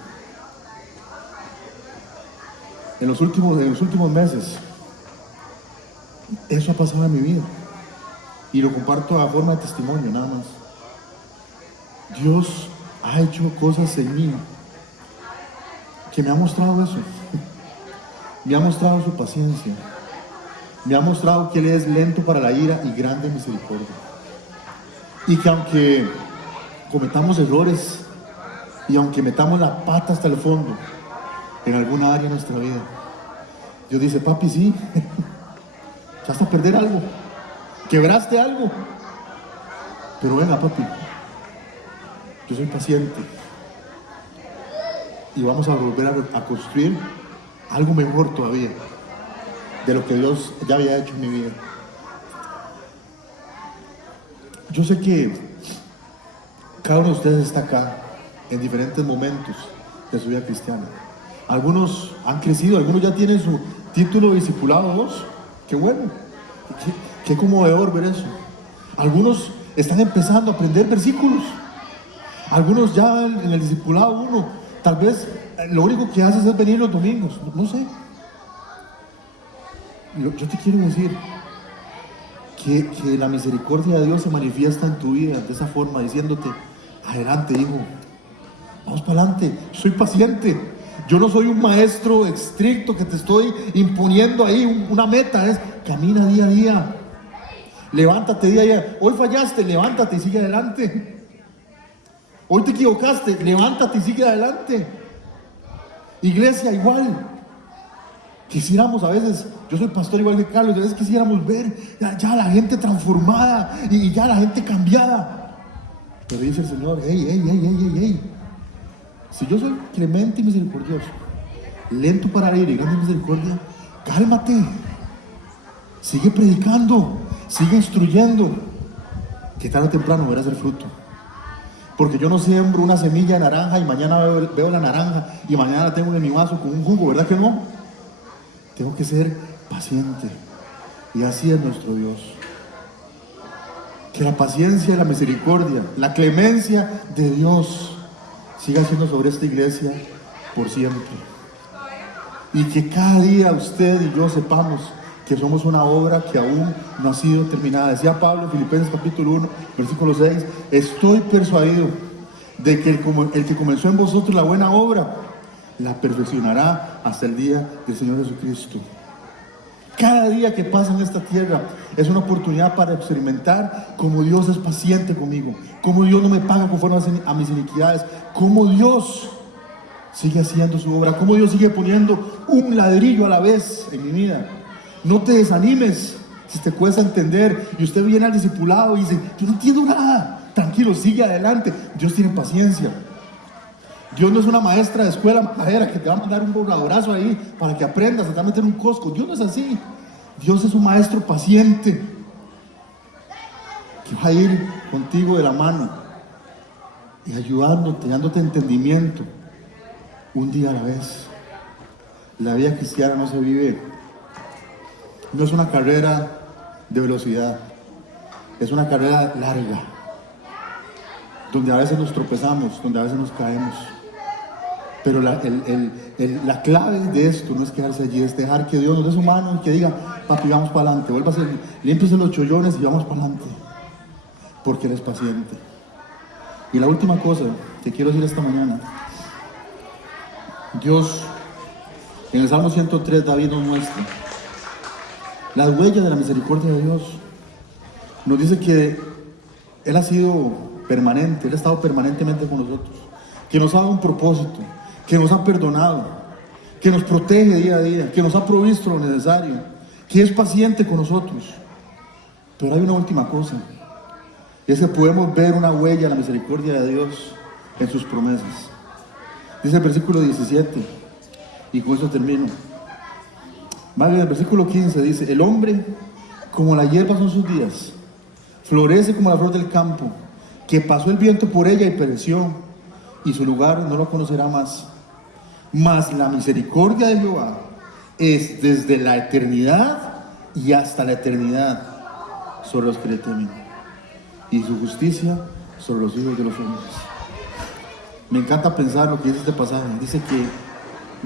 En los últimos meses eso ha pasado en mi vida y lo comparto a forma de testimonio nada más. Dios ha hecho cosas en mí que me ha mostrado eso. Me ha mostrado su paciencia, me ha mostrado que Él es lento para la ira y grande misericordia, y que aunque cometamos errores y aunque metamos la pata hasta el fondo en alguna área de nuestra vida, Dios dice: papi, sí, vas a perder algo, quebraste algo, pero venga papi, yo soy paciente y vamos a volver a construir algo mejor todavía de lo que Dios ya había hecho en mi vida. Yo sé que cada uno de ustedes está acá en diferentes momentos de su vida cristiana. Algunos han crecido, algunos ya tienen su título de discipulado 2. Qué bueno, qué conmovedor ver eso. Algunos están empezando a aprender versículos. Algunos ya en el discipulado 1, tal vez lo único que haces es venir los domingos, no sé. Yo te quiero decir que la misericordia de Dios se manifiesta en tu vida de esa forma, diciéndote: adelante, hijo, vamos para adelante, soy paciente. Yo no soy un maestro estricto que te estoy imponiendo ahí una meta, es camina día a día, levántate día a día. Hoy fallaste, levántate y sigue adelante. Hoy te equivocaste, levántate y sigue adelante. Iglesia, igual. Quisiéramos a veces, yo soy pastor igual que Carlos, a veces quisiéramos ver ya la gente transformada y ya la gente cambiada. Pero dice el Señor: hey. Si yo soy clemente y misericordioso, lento para ir y grande misericordia, cálmate. Sigue predicando, sigue instruyendo, que tarde o temprano verás el fruto. Porque yo no siembro una semilla de naranja y mañana veo la naranja y mañana la tengo en mi vaso con un jugo, ¿verdad que no? Tengo que ser paciente. Y así es nuestro Dios. Que la paciencia y la misericordia, la clemencia de Dios siga siendo sobre esta iglesia por siempre. Y que cada día usted y yo sepamos que somos una obra que aún no ha sido terminada. Decía Pablo en Filipenses capítulo 1, versículo 6: estoy persuadido de que el que comenzó en vosotros la buena obra, la perfeccionará hasta el día del Señor Jesucristo. Cada día que pasa en esta tierra es una oportunidad para experimentar cómo Dios es paciente conmigo, cómo Dios no me paga conforme a mis iniquidades, cómo Dios sigue haciendo su obra, cómo Dios sigue poniendo un ladrillo a la vez en mi vida. No te desanimes si te cuesta entender y usted viene al discipulado y dice: yo no entiendo nada. Tranquilo, sigue adelante. Dios tiene paciencia. Dios no es una maestra de escuela majadera que te va a mandar un borradorazo ahí para que aprendas, te va a meter un cosco. Dios no es así. Dios es un maestro paciente que va a ir contigo de la mano y ayudándote, dándote entendimiento un día a la vez. La vida cristiana no se vive, no es una carrera de velocidad, es una carrera larga, donde a veces nos tropezamos, donde a veces nos caemos. Pero la clave de esto no es quedarse allí, es dejar que Dios nos dé su mano y que diga: papi, vamos para adelante, vuelva a ser, límpiese los chollones y vamos para adelante, porque Él es paciente. Y la última cosa que quiero decir esta mañana: Dios, en el Salmo 103, David nos muestra las huellas de la misericordia de Dios. Nos dice que Él ha sido permanente, Él ha estado permanentemente con nosotros, que nos ha dado un propósito, que nos ha perdonado, que nos protege día a día, que nos ha provisto lo necesario, que es paciente con nosotros. Pero hay una última cosa, y es que podemos ver una huella de la misericordia de Dios en sus promesas. Dice el versículo 17, y con eso termino. Más bien, el versículo 15 dice: el hombre como la hierba son sus días, florece como la flor del campo, que pasó el viento por ella y pereció, y su lugar no lo conocerá más. Mas la misericordia de Jehová es desde la eternidad y hasta la eternidad sobre los que le temen, y su justicia sobre los hijos de los hombres. Me encanta pensar lo que dice este pasaje. Dice que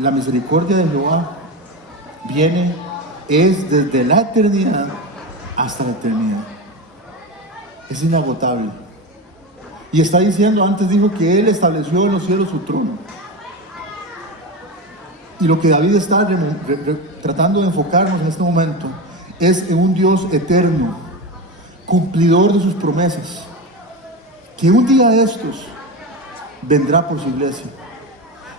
la misericordia de Jehová es desde la eternidad hasta la eternidad. Es inagotable. Y está diciendo, antes dijo que Él estableció en los cielos su trono. Y lo que David está tratando de enfocarnos en este momento es en un Dios eterno, cumplidor de sus promesas, que un día de estos vendrá por su iglesia.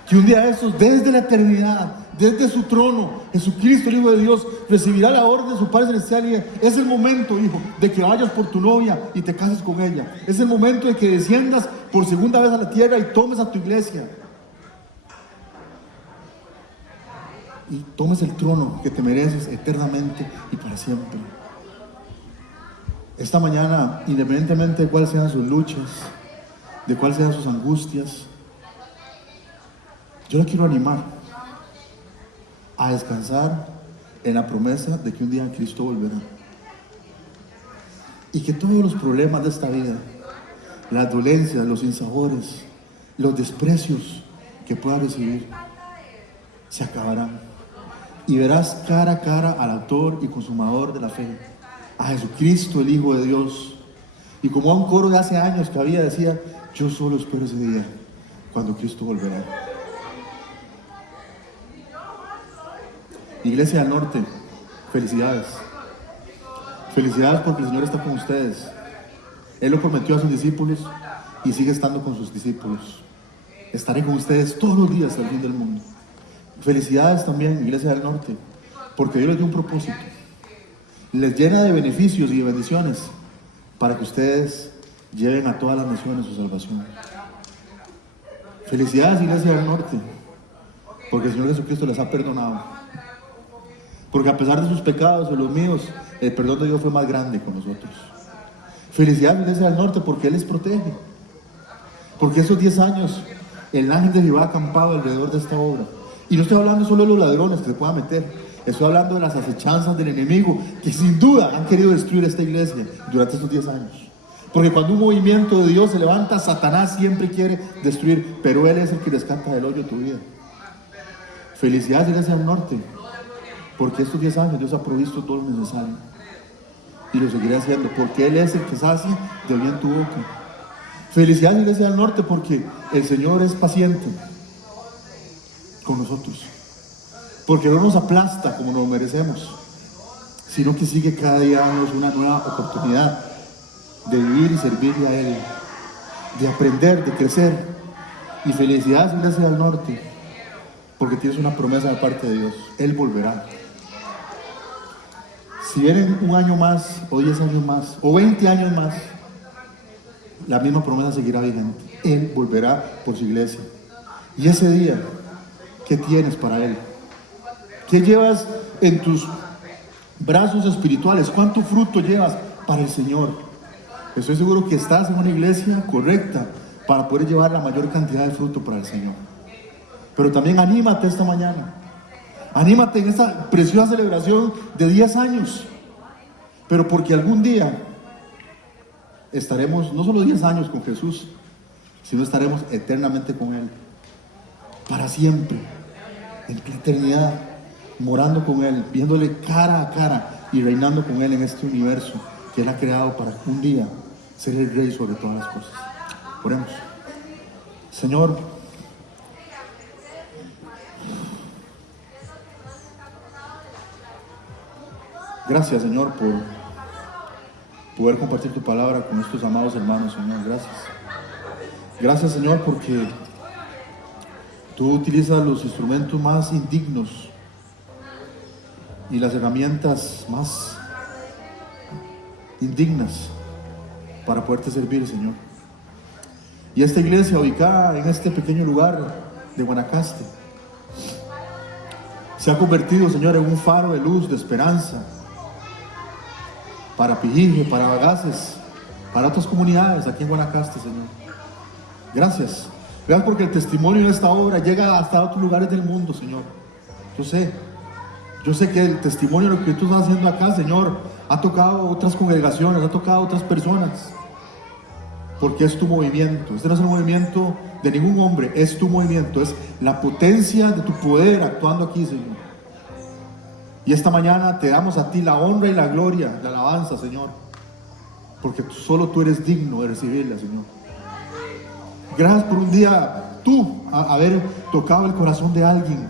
Que un día de estos, desde la eternidad, desde su trono, Jesucristo, el Hijo de Dios, recibirá la orden de su Padre Celestial y es el momento, hijo, de que vayas por tu novia y te cases con ella. Es el momento de que desciendas por segunda vez a la tierra y tomes a tu iglesia. Y tomes el trono que te mereces eternamente y para siempre. Esta mañana, independientemente de cuáles sean sus luchas, de cuáles sean sus angustias, yo la quiero animar a descansar en la promesa de que un día Cristo volverá. Y que todos los problemas de esta vida, las dolencias, los sinsabores, los desprecios que pueda recibir, se acabarán. Y verás cara a cara al autor y consumador de la fe, a Jesucristo, el Hijo de Dios. Y como a un coro de hace años que había, decía: yo solo espero ese día, cuando Cristo volverá. Iglesia del Norte, felicidades. Felicidades porque el Señor está con ustedes. Él lo prometió a sus discípulos y sigue estando con sus discípulos. Estaré con ustedes todos los días hasta el fin del mundo. Felicidades también, Iglesia del Norte, porque Dios les dio un propósito. Les llena de beneficios y de bendiciones para que ustedes lleven a todas las naciones su salvación. Felicidades, Iglesia del Norte, porque el Señor Jesucristo les ha perdonado. Porque a pesar de sus pecados o los míos, el perdón de Dios fue más grande con nosotros. Felicidades, Iglesia del Norte, porque Él les protege. Porque esos 10 años el ángel de Jehová ha acampado alrededor de esta obra. Y no estoy hablando solo de los ladrones que se puedan meter. Estoy hablando de las acechanzas del enemigo que sin duda han querido destruir esta iglesia durante estos 10 años. Porque cuando un movimiento de Dios se levanta, Satanás siempre quiere destruir, pero Él es el que rescata del hoyo tu vida. Felicidades, Iglesia del Norte, porque estos 10 años Dios ha provisto todo lo necesario. Y lo seguirá haciendo, porque Él es el que sacia de bien tu boca. Felicidades, Iglesia del Norte, porque el Señor es paciente con nosotros. Porque no nos aplasta como nos merecemos, sino que sigue cada día dándonos una nueva oportunidad de vivir y servirle a Él, de aprender, de crecer. Y felicidades, Iglesia del Norte, porque tienes una promesa de parte de Dios: Él volverá. Si vienen un año más, o 10 años más, o 20 años más, la misma promesa seguirá vigente. Él volverá por su iglesia. Y ese día, ¿qué tienes para Él? ¿Qué llevas en tus brazos espirituales? ¿Cuánto fruto llevas para el Señor? Estoy seguro que estás en una iglesia correcta para poder llevar la mayor cantidad de fruto para el Señor. Pero también anímate esta mañana. Anímate en esta preciosa celebración de 10 años. Pero porque algún día estaremos no solo 10 años con Jesús, sino estaremos eternamente con Él. Para siempre. En la eternidad. Morando con Él, viéndole cara a cara y reinando con Él en este universo que Él ha creado para un día ser el Rey sobre todas las cosas. Oremos. Señor, gracias, Señor, por poder compartir tu palabra con estos amados hermanos, Señor. Gracias. Gracias, Señor, porque tú utilizas los instrumentos más indignos y las herramientas más indignas para poderte servir, Señor. Y esta iglesia ubicada en este pequeño lugar de Guanacaste se ha convertido, Señor, en un faro de luz, de esperanza para Pijije, para Bagaces, para otras comunidades aquí en Guanacaste, Señor. Gracias. Gracias porque el testimonio de esta obra llega hasta otros lugares del mundo, Señor. Yo sé que el testimonio de lo que tú estás haciendo acá, Señor, ha tocado a otras congregaciones, ha tocado a otras personas. Porque es tu movimiento. Este no es el movimiento de ningún hombre, es tu movimiento. Es la potencia de tu poder actuando aquí, Señor. Y esta mañana te damos a ti la honra y la gloria, la alabanza, Señor. Porque solo tú eres digno de recibirla, Señor. Gracias por un día tú haber tocado el corazón de alguien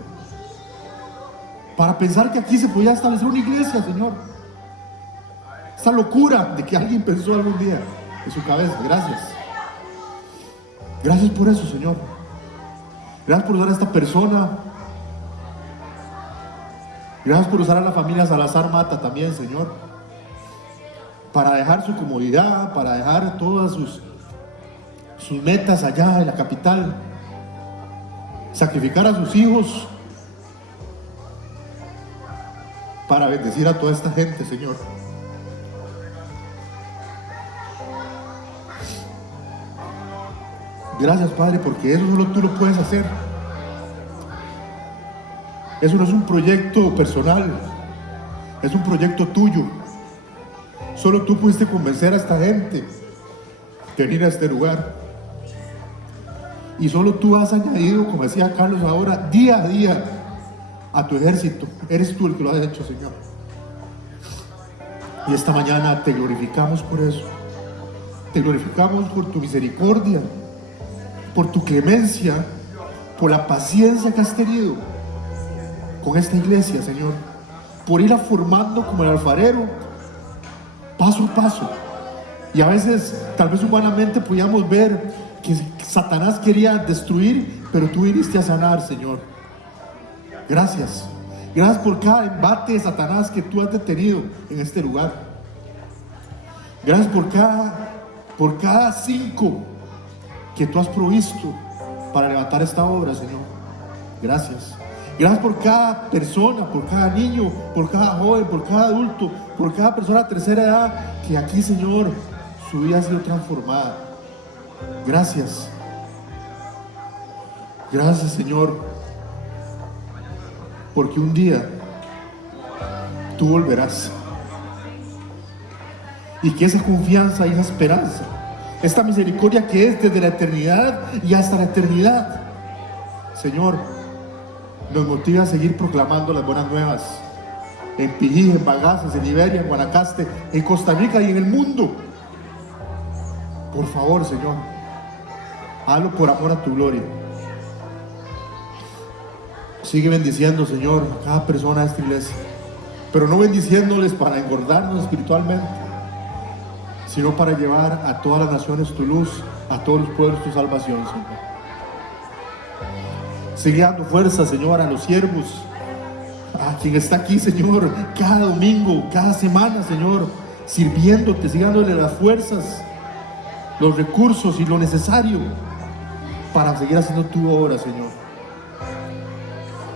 para pensar que aquí se podía establecer una iglesia, Señor. Esa locura de que alguien pensó algún día en su cabeza. Gracias. Gracias por eso, Señor. Gracias por usar a esta persona. Gracias por usar a la familia Salazar Mata también, Señor, para dejar su comodidad, para dejar todas sus metas allá en la capital, sacrificar a sus hijos para bendecir a toda esta gente, Señor. Gracias, Padre, porque eso solo tú lo puedes hacer. Eso no es un proyecto personal, es un proyecto tuyo. Solo tú pudiste convencer a esta gente de venir a este lugar. Y solo tú has añadido, como decía Carlos ahora, día a día a tu ejército. Eres tú el que lo has hecho, Señor. Y esta mañana te glorificamos por eso. Te glorificamos por tu misericordia, por tu clemencia, por la paciencia que has tenido con esta iglesia, Señor, por irla formando como el alfarero, paso a paso. Y a veces, tal vez humanamente, podíamos ver que Satanás quería destruir, pero tú viniste a sanar, Señor. Gracias. Gracias por cada embate de Satanás que tú has detenido en este lugar. Gracias por cada 5 que tú has provisto para levantar esta obra, Señor. Gracias. Gracias por cada persona, por cada niño, por cada joven, por cada adulto, por cada persona de tercera edad que aquí, Señor, su vida ha sido transformada. Gracias. Gracias, Señor, porque un día tú volverás. Y que esa confianza y esa esperanza, esta misericordia que es desde la eternidad y hasta la eternidad, Señor, nos motiva a seguir proclamando las buenas nuevas en Pijí, en Bagaces, en Liberia, en Guanacaste, en Costa Rica y en el mundo. Por favor, Señor, hazlo por amor a tu gloria. Sigue bendiciendo, Señor, a cada persona de esta iglesia, pero no bendiciéndoles para engordarnos espiritualmente, sino para llevar a todas las naciones tu luz, a todos los pueblos tu salvación, Señor. Sigue dando fuerza, Señor, a los siervos, a quien está aquí, Señor, cada domingo, cada semana, Señor, sirviéndote, sigue dándole las fuerzas, los recursos y lo necesario para seguir haciendo tu obra, Señor.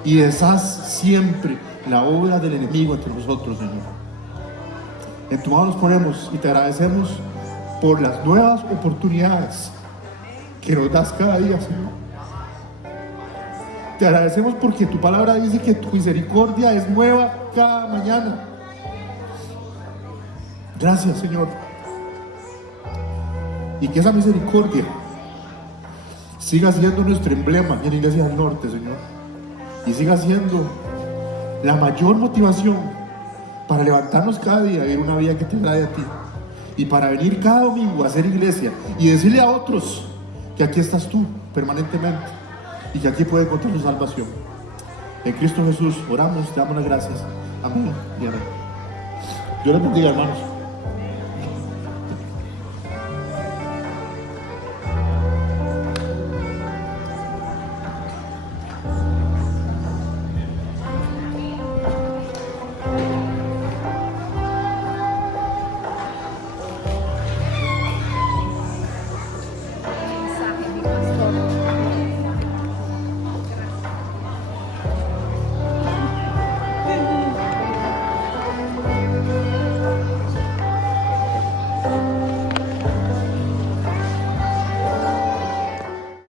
Y deshaz siempre la obra del enemigo entre nosotros, Señor. En tu mano nos ponemos y te agradecemos por las nuevas oportunidades que nos das cada día, Señor. Te agradecemos porque tu palabra dice que tu misericordia es nueva cada mañana. Gracias, Señor. Y que esa misericordia siga siendo nuestro emblema en la Iglesia del Norte, Señor. Y siga siendo la mayor motivación para levantarnos cada día y vivir una vida que te agrade a ti. Y para venir cada domingo a hacer iglesia y decirle a otros que aquí estás tú permanentemente y que aquí puede encontrar su salvación. En Cristo Jesús oramos, te damos las gracias. Amén y amén. Dios les bendiga, hermanos.